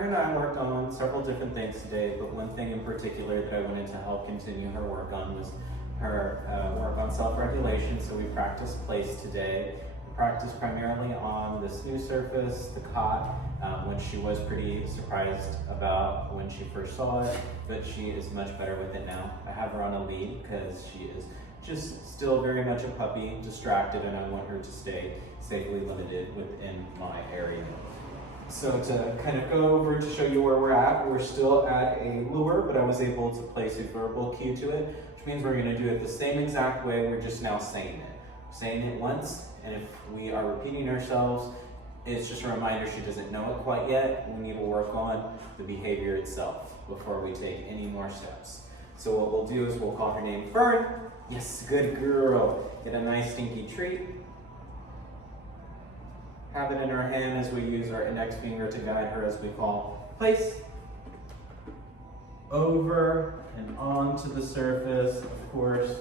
Fern and I worked on several different things today, but one thing in particular that I wanted to help continue her work on was her work on self-regulation. So we practiced place today. We practiced primarily on this new surface, the cot, which she was pretty surprised about when she first saw it, but she is much better with it now. I have her on a lead because she is just still very much a puppy, distracted, and I want her to stay safely limited within my area. So to kind of go over to show you where we're still at a lure, but I was able to place a verbal cue to it, which means we're going to do it the same exact way, we're just now saying it. Saying it once, and if we are repeating ourselves, it's just a reminder she doesn't know it quite yet. We need to work on the behavior itself before we take any more steps. So what we'll do is we'll call her name Fern. Yes, good girl. Get a nice stinky treat. Have it in our hand as we use our index finger to guide her as we call place. Over and onto the surface, of course.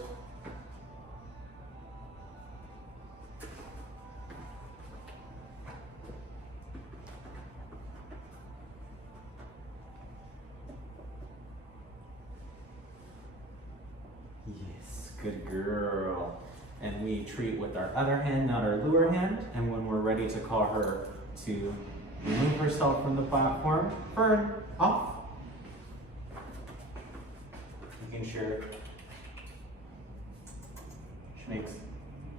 Yes, good girl. And we treat with our other hand, not our lure hand. And when we're ready to call her to remove herself from the platform, Fern, off. Making sure she makes,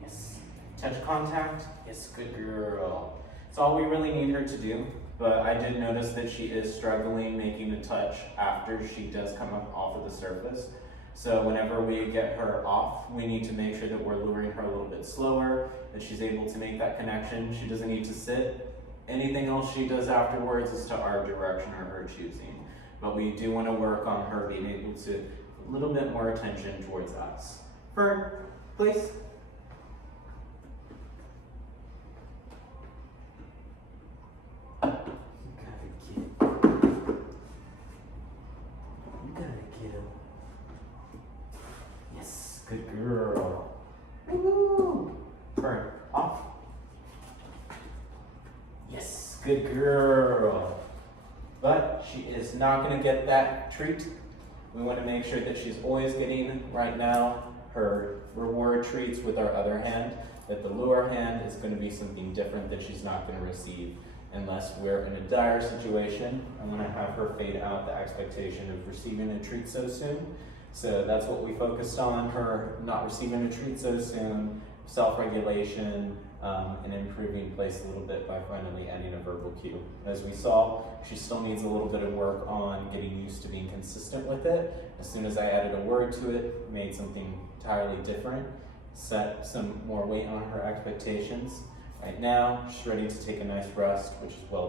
yes, touch contact. Yes, good girl. It's all we really need her to do. But I did notice that she is struggling making a touch after she does come up off of the surface. So whenever we get her off, we need to make sure that we're luring her a little bit slower, that she's able to make that connection. She doesn't need to sit. Anything else she does afterwards is to our direction or her choosing. But we do want to work on her being able to a little bit more attention towards us. Fern, please. Good girl. Woo! Fern, off. Yes, good girl. But she is not going to get that treat. We want to make sure that she's always getting, right now, her reward treats with our other hand. That the lure hand is going to be something different that she's not going to receive unless we're in a dire situation. I'm going to have her fade out the expectation of receiving a treat so soon. So that's what we focused on, her not receiving a treat so soon, self-regulation, and improving place a little bit by finally adding a verbal cue. As we saw, she still needs a little bit of work on getting used to being consistent with it. As soon as I added a word to it, made something entirely different, set some more weight on her expectations. Right now, she's ready to take a nice rest, which is well done.